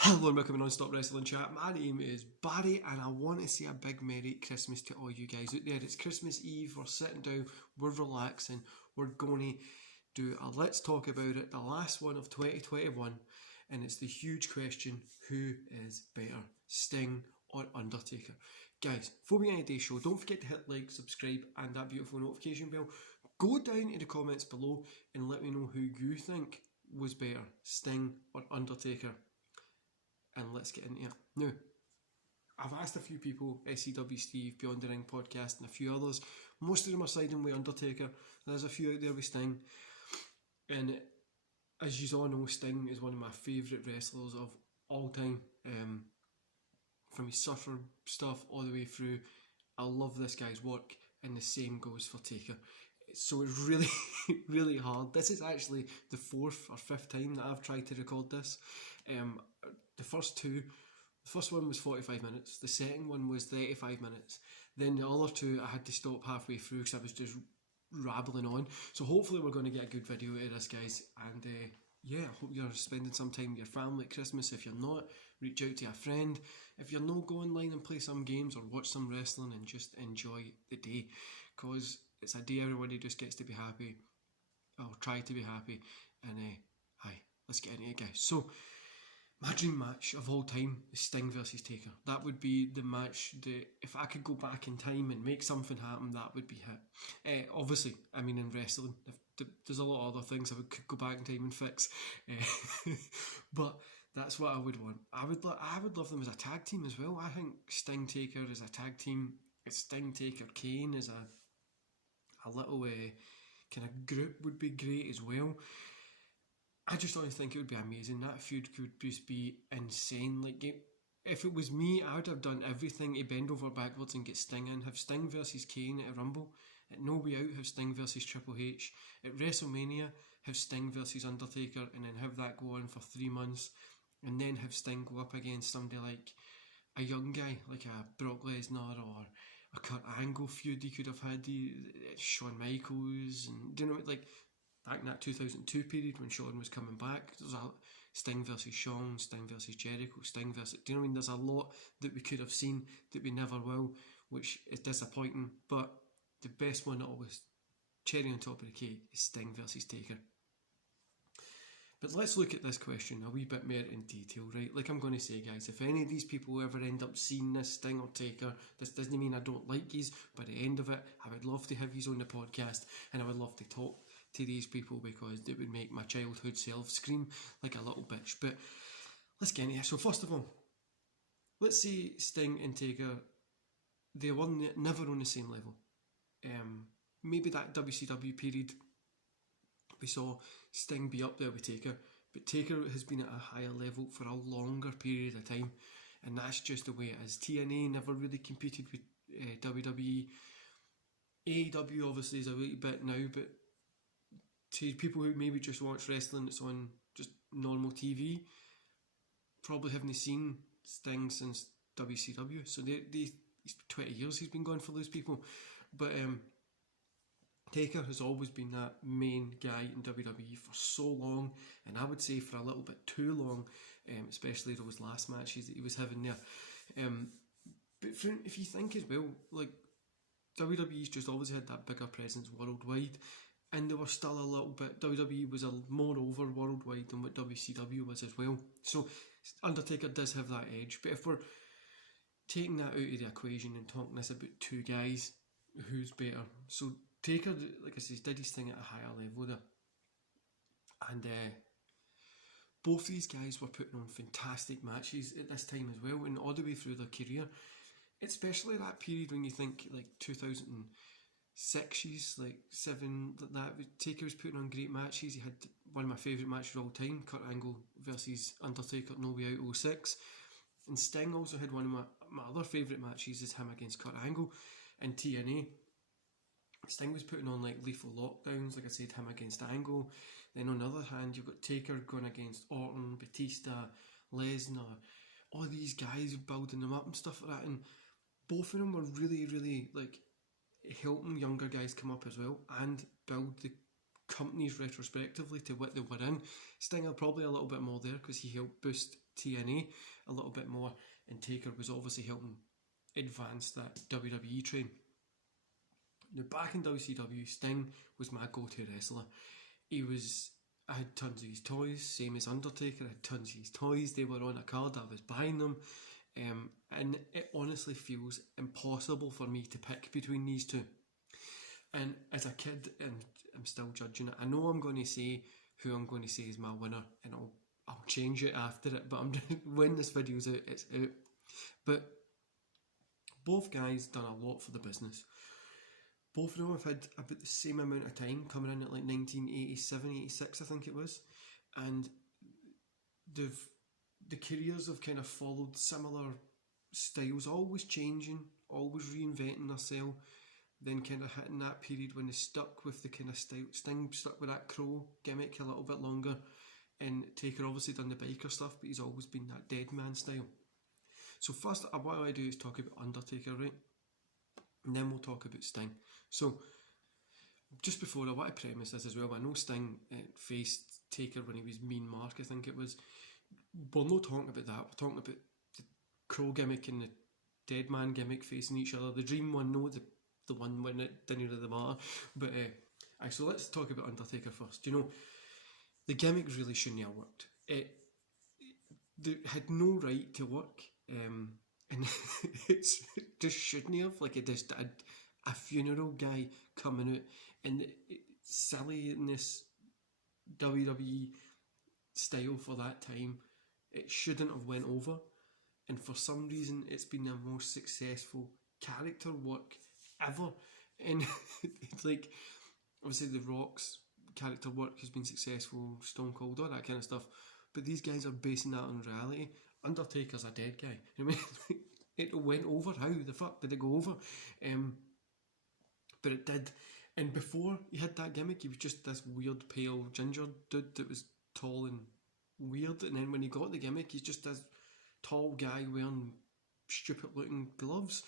Hello and welcome to Non-Stop Wrestling Chat. My name is Barry and I want to say a big Merry Christmas to all you guys out there. It's Christmas Eve, we're sitting down, we're relaxing, we're going to do a Let's Talk About It, the last one of 2021, and it's the huge question, who is better, Sting or Undertaker? Guys, before we get into today's show, don't forget to hit like, subscribe and that beautiful notification bell. Go down in the comments below and let me know who you think was better, Sting or Undertaker. And let's get into it. Now, I've asked a few people, SCW Steve, Beyond the Ring podcast, and a few others. Most of them are siding with Undertaker. There's a few out there with Sting. And as you all know, Sting is one of my favourite wrestlers of all time. From his Suffer stuff all the way through. I love this guy's work, and the same goes for Taker. So it's really, really hard. This is actually the 4th or 5th time that I've tried to record this. The first one was 45 minutes, the second one was 35 minutes, then the other two I had to stop halfway through because I was just rambling on. So hopefully we're going to get a good video out of this, guys, and yeah, I hope you're spending some time with your family at Christmas. If you're not, reach out to a friend. If you're not, go online and play some games or watch some wrestling and just enjoy the day, because it's a day everybody just gets to be happy, or try to be happy, and aye, let's get into it, guys. So, my dream match of all time is Sting versus Taker. That would be the match that, if I could go back in time and make something happen, that would be it. Obviously, I mean, in wrestling, there's a lot of other things I could go back in time and fix. But that's what I would want. I would love them as a tag team as well. I think Sting Taker as a tag team, Sting Taker Kane as a little kind of group would be great as well. I just don't think it would be amazing. That feud could just be insane. Like, if it was me, I would have done everything to bend over backwards and get Sting in. Have Sting versus Kane at a Rumble. At No Way Out, have Sting versus Triple H. At WrestleMania, have Sting versus Undertaker, and then have that go on for 3 months. And then have Sting go up against somebody like a young guy, like a Brock Lesnar or a Kurt Angle feud he could have had, Shawn Michaels, and do you know, like, back in that 2002 period when Shawn was coming back, there's a Sting versus Shawn, Sting versus Jericho, Sting versus... Do you know what I mean? There's a lot that we could have seen that we never will, which is disappointing. But the best one always, cherry on top of the cake, is Sting versus Taker. But let's look at this question a wee bit more in detail, right? Like I'm going to say, guys, if any of these people ever end up seeing this Sting or Taker, this doesn't mean I don't like yous, but at the end of it, I would love to have yous on the podcast, and I would love to talk to these people because it would make my childhood self scream like a little bitch. But let's get into it. So first of all, let's say Sting and Taker, they were never on the same level. Maybe that WCW period we saw Sting be up there with Taker, but Taker has been at a higher level for a longer period of time, and that's just the way it is. TNA never really competed with WWE. AEW obviously is a little bit now, but to people who maybe just watch wrestling that's on just normal TV, probably haven't seen Sting since WCW. So he's 20 years he's been gone for those people. But Taker has always been that main guy in WWE for so long, and I would say for a little bit too long, especially those last matches that he was having there. But if you think as well, like, WWE's just always had that bigger presence worldwide, and they were still a little bit, WWE was a more over worldwide than what WCW was as well. So Undertaker does have that edge, but if we're taking that out of the equation and talking this about two guys, who's better? So Taker, like I said, did his thing at a higher level there, and both these guys were putting on fantastic matches at this time as well, and all the way through their career, especially that period when you think like 2006s, like 7, that Taker was putting on great matches. He had one of my favourite matches of all time, Kurt Angle versus Undertaker at No Way Out 06, and Sting also had one of my other favourite matches, is him against Kurt Angle in TNA. Sting was putting on like lethal lockdowns, like I said, him against Angle. Then on the other hand, you've got Taker going against Orton, Batista, Lesnar, all these guys building them up and stuff like that, and both of them were really, really like helping younger guys come up as well and build the companies retrospectively to what they were in. Stinger probably a little bit more there because he helped boost TNA a little bit more, and Taker was obviously helping advance that WWE train. Now, back in WCW, Sting was my go-to wrestler. I had tons of his toys, same as Undertaker. I had tons of his toys. They were on a card. I was buying them, and it honestly feels impossible for me to pick between these two. And as a kid, and I'm still judging it. I know I'm going to say who I'm going to say is my winner, and I'll change it after it. But when this video's out, it's out. But both guys done a lot for the business. Both of them have had about the same amount of time, coming in at like 1987, 86, I think it was. And the careers have kind of followed similar styles, always changing, always reinventing themselves. Then kind of hitting that period when they stuck with the kind of style. Sting stuck with that Crow gimmick a little bit longer, and Taker obviously done the biker stuff, but he's always been that dead man style. So first, what I do is talk about Undertaker, right? And then we'll talk about Sting. So, just before, I want to premise this as well. I know Sting faced Taker when he was Mean Mark, I think it was. We're not talking about that. We're talking about the Crow gimmick and the Dead Man gimmick facing each other. The Dream one, no, the one when it didn't really matter. But, so let's talk about Undertaker first. You know, the gimmick really shouldn't have worked. It had no right to work. And it just shouldn't have. Like, it just had a funeral guy coming out, and silly in this WWE style for that time, it shouldn't have went over. And for some reason, it's been the most successful character work ever. And it's like, obviously the Rock's character work has been successful, Stone Cold, all that kind of stuff. But these guys are basing that on reality. Undertaker's a dead guy. I mean, it went over. How the fuck did it go over? But it did. And before he had that gimmick, he was just this weird pale ginger dude that was tall and weird. And then when he got the gimmick, he's just this tall guy wearing stupid looking gloves.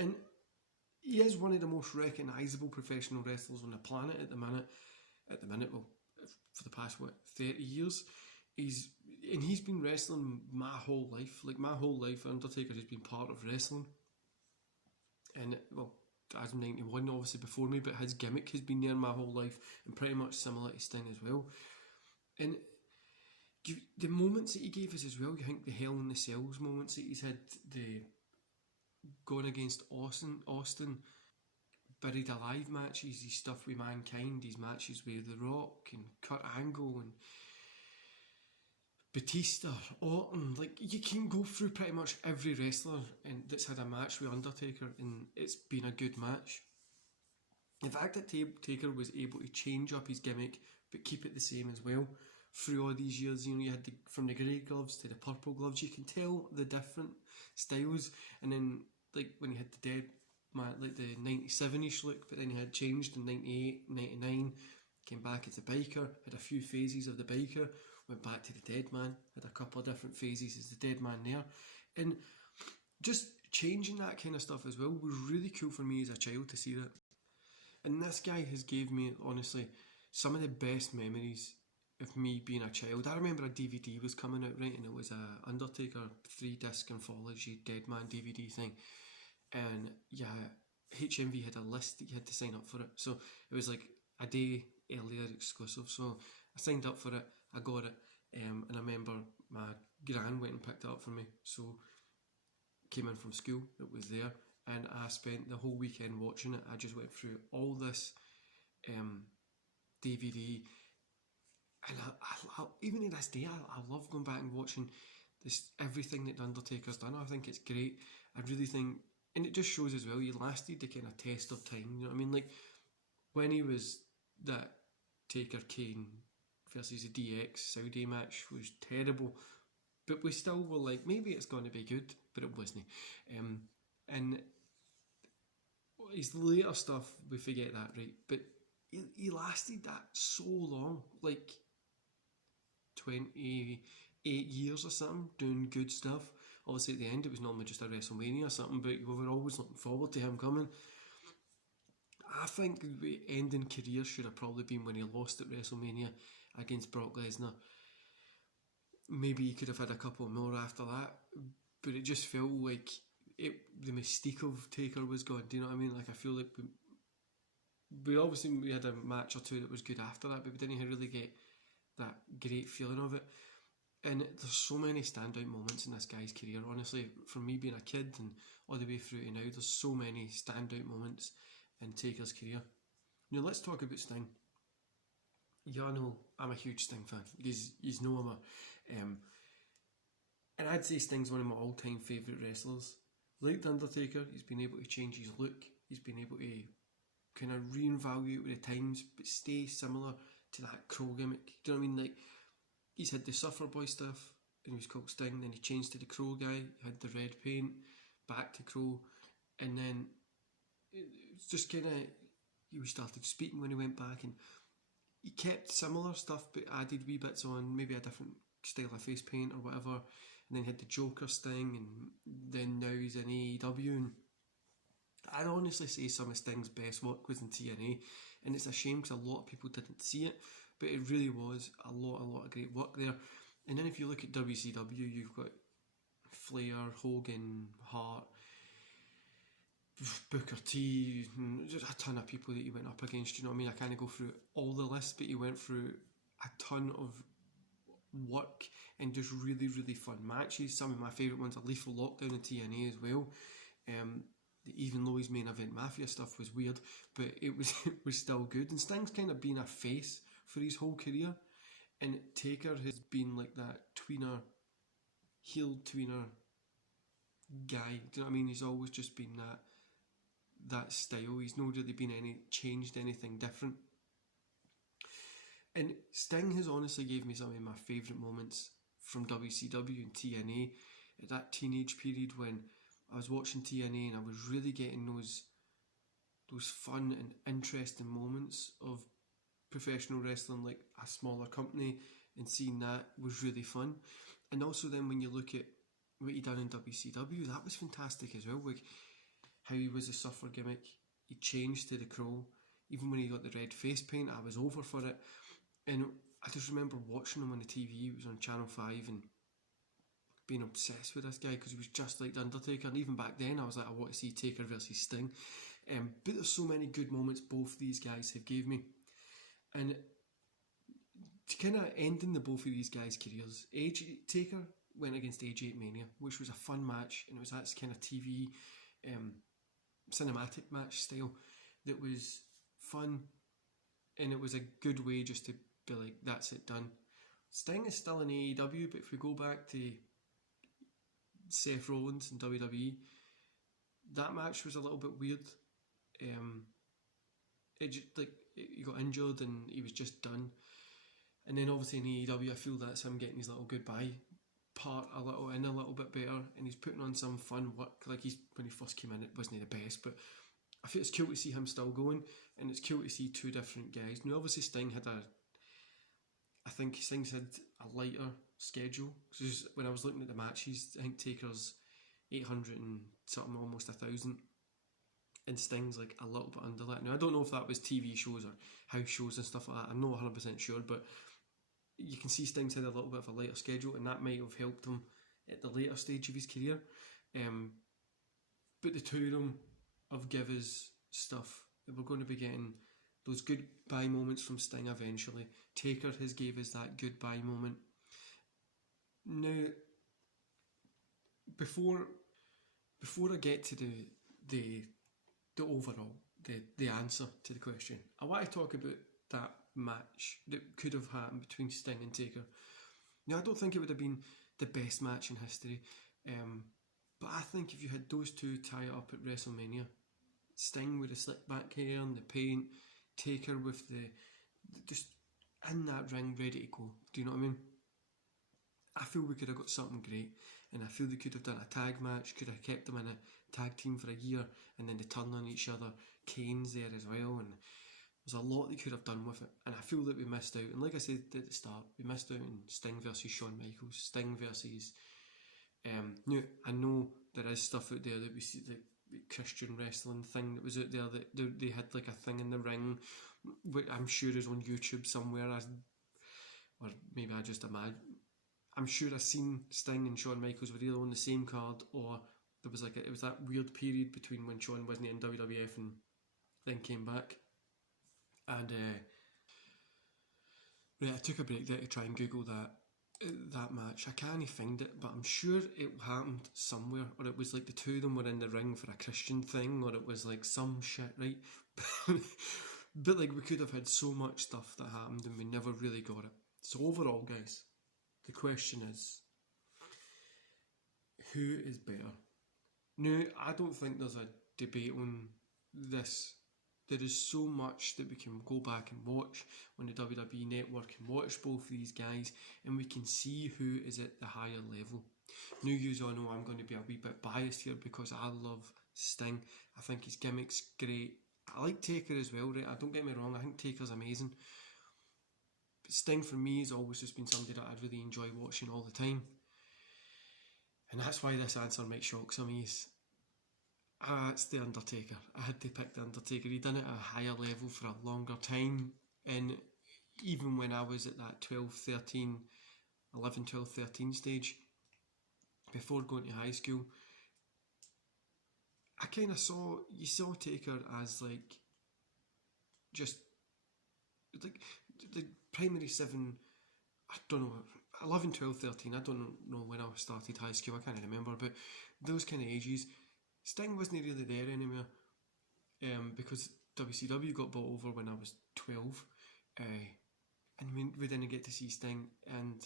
And he is one of the most recognisable professional wrestlers on the planet at the minute. Well, for the past 30 years. He's been wrestling my whole life. Like, my whole life, Undertaker has been part of wrestling. And, well, as 91, obviously before me, but his gimmick has been there my whole life, and pretty much similar to Sting as well. And the moments that he gave us as well, you think the Hell in the Cells moments that he's had, the going against Austin, Buried Alive matches, his stuff with Mankind, his matches with The Rock and Kurt Angle and Batista, Orton, like, you can go through pretty much every wrestler and that's had a match with Undertaker, and it's been a good match. The fact that Taker was able to change up his gimmick but keep it the same as well through all these years, you know, you had from the grey gloves to the purple gloves, you can tell the different styles. And then, like, when he had the Dead Man, like the 97ish look, but then he had changed in 98, 99, came back as a biker, had a few phases of the biker, went back to the Dead Man, had a couple of different phases as the Dead Man there. And just changing that kind of stuff as well was really cool for me as a child to see that. And this guy has gave me, honestly, some of the best memories of me being a child. I remember a DVD was coming out, right, and it was a Undertaker 3-disc anthology Dead Man DVD thing. And yeah, HMV had a list that you had to sign up for it. So it was like a day earlier exclusive. So I signed up for it, I got it, and I remember my gran went and picked it up for me. So came in from school, it was there, and I spent the whole weekend watching it. I just went through all this DVD, and I even to this day, I love going back and watching this, everything that the Undertaker's done. I think it's great. I really think, and it just shows as well, he lasted the kind of test of time, you know what I mean? Like, when he was that Taker Kane versus the DX Saudi match was terrible, but we still were like, maybe it's going to be good, but it wasn't. And his later stuff, we forget that, right? But he lasted that so long, like 28 years or something, doing good stuff. Obviously at the end it was normally just a WrestleMania or something, but we were always looking forward to him coming. I think the ending career should have probably been when he lost at WrestleMania against Brock Lesnar. maybe he could have had a couple more after that, but it just felt like the mystique of Taker was gone. Do you know what I mean? Like, I feel like we had a match or two that was good after that, but we didn't really get that great feeling of it. And there's so many standout moments in this guy's career. Honestly, from me being a kid and all the way through to now, there's so many standout moments in Taker's career. Let's talk about Sting. Yeah, I know I'm a huge Sting fan. You know I'm a, and I'd say Sting's one of my all-time favourite wrestlers. Like the Undertaker, he's been able to change his look. He's been able to kind of re-evaluate with the times, but stay similar to that Crow gimmick. Do you know what I mean? Like, he's had the Suffer Boy stuff, and he was called Sting. Then he changed to the Crow guy, had the red paint, back to Crow, and then it's just kind of he started speaking when he went back, and he kept similar stuff but added wee bits on, maybe a different style of face paint or whatever, and then had the Joker Sting, and then now he's in AEW, and I'd honestly say some of Sting's best work was in TNA, and it's a shame because a lot of people didn't see it, but it really was a lot of great work there. And then if you look at WCW, you've got Flair, Hogan, Hart, Booker T, just a ton of people that he went up against. You know what I mean? I can't go through all the lists, but he went through a ton of work and just really fun matches. Some of my favourite ones are Lethal Lockdown in TNA as well. Even though his main event Mafia stuff was weird, but it was still good. And Sting's kind of been a face for his whole career, and Taker has been like that heel tweener guy. Do you know what I mean? He's always just been that style. He's not really been changed anything different. And Sting has honestly gave me some of my favourite moments from WCW and TNA at that teenage period when I was watching TNA and I was really getting those fun and interesting moments of professional wrestling, like a smaller company, and seeing that was really fun. And also then when you look at what he done in WCW, that was fantastic as well. Like how he was a Suffer gimmick, he changed to the Crow. Even when he got the red face paint, I was over for it. And I just remember watching him on the TV. It was on Channel 5 and being obsessed with this guy because he was just like the Undertaker. And even back then I was like, I want to see Taker versus Sting. But there's so many good moments both these guys have gave me. And to kind of ending the both of these guys' careers, Taker went against AJ Mania, which was a fun match, and it was that kind of TV cinematic match style that was fun, and it was a good way just to be like, that's it, done. Sting is still in AEW, but if we go back to Seth Rollins in WWE, that match was a little bit weird. He got injured and he was just done. And then obviously in AEW, I feel that's him getting his little goodbye part a little bit better, and he's putting on some fun work. Like when he first came in, it wasn't the best, but I think it's cool to see him still going, and it's cool to see two different guys. Now obviously Sting's had a lighter schedule. Because when I was looking at the matches, I think Taker's 800 and something, almost 1,000. And Sting's like a little bit under that. Now I don't know if that was TV shows or house shows and stuff like that. I'm not 100% sure, but you can see Sting's had a little bit of a lighter schedule, and that might have helped him at the later stage of his career. But the two of them have give us stuff that we're going to be getting those goodbye moments from Sting eventually. Taker has gave us that goodbye moment. Now, before I get to the overall, the answer to the question, I want to talk about that match that could have happened between Sting and Taker. Now, I don't think it would have been the best match in history, but I think if you had those two tie it up at WrestleMania, Sting with the slick back hair and the paint, Taker with the just in that ring ready to go. Do you know what I mean? I feel we could have got something great, and I feel they could have done a tag match, could have kept them in a tag team for a year, and then they turn on each other. Kane's there as well, and there's a lot they could have done with it, and I feel that we missed out. And like I said at the start, we missed out on Sting versus Shawn Michaels, Sting versus I know there is stuff out there that we see, the Christian wrestling thing that was out there, that they had like a thing in the ring, which I'm sure is on YouTube somewhere, or maybe I just I'm sure I've seen Sting and Shawn Michaels were either on the same card, or there was it was that weird period between when Shawn wasn't in WWF and then came back. And right, I took a break there to try and Google that match. I can't find it, but I'm sure it happened somewhere, or it was like the two of them were in the ring for a Christian thing, or it was like some shit, right? But like, we could have had so much stuff that happened and we never really got it. So overall, guys, the question is, who is better? No, I don't think there's a debate on this. There is so much that we can go back and watch on the WWE Network and watch both these guys, and we can see who is at the higher level. Now, you all know I'm going to be a wee bit biased here because I love Sting. I think his gimmick's great. I like Taker as well, right? Don't get me wrong, I think Taker's amazing. But Sting for me has always just been somebody that I really enjoy watching all the time. And that's why this answer might shock some of you. It's the Undertaker. I had to pick the Undertaker. He done it at a higher level for a longer time. And even when I was at that 11, 12, 13 stage, before going to high school, I kind of saw Taker as like, just like the primary 7, I don't know, 11, 12, 13, I don't know when I started high school, I can't remember, but those kind of ages, Sting wasn't really there anymore, because WCW got bought over when I was 12, and we didn't get to see Sting, and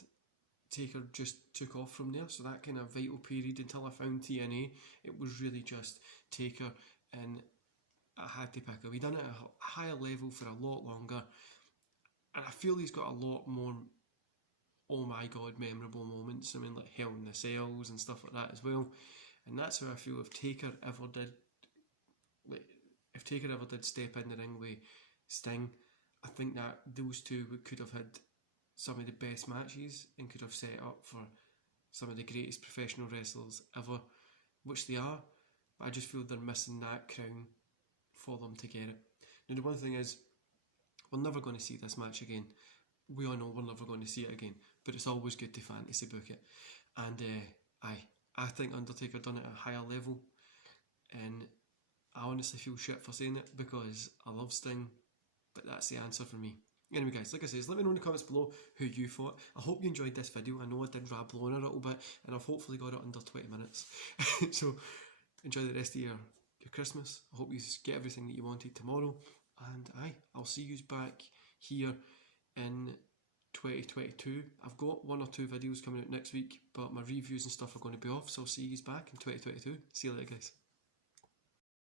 Taker just took off from there. So that kind of vital period until I found TNA, it was really just Taker, and I had to pick him. He done it at a higher level for a lot longer, and I feel he's got a lot more oh my god memorable moments. I mean, like Hell in the Cells and stuff like that as well. And that's how I feel if Taker ever did step in the ring with Sting, I think that those two could have had some of the best matches and could have set up for some of the greatest professional wrestlers ever, which they are, but I just feel they're missing that crown for them to get it. Now, the one thing is, we're never going to see this match again. We all know we're never going to see it again, but it's always good to fantasy book it. And I think Undertaker done it at a higher level, and I honestly feel shit for saying it because I love Sting, but that's the answer for me. Anyway, guys, like I said, let me know in the comments below who you thought. I hope you enjoyed this video. I know I did rabble on a little bit, and I've hopefully got it under 20 minutes. So enjoy the rest of your Christmas. I hope you get everything that you wanted tomorrow, and I'll see you back here in 2022. I've got 1 or 2 videos coming out next week, but my reviews and stuff are going to be off, so I'll see you back in 2022. See you later, guys.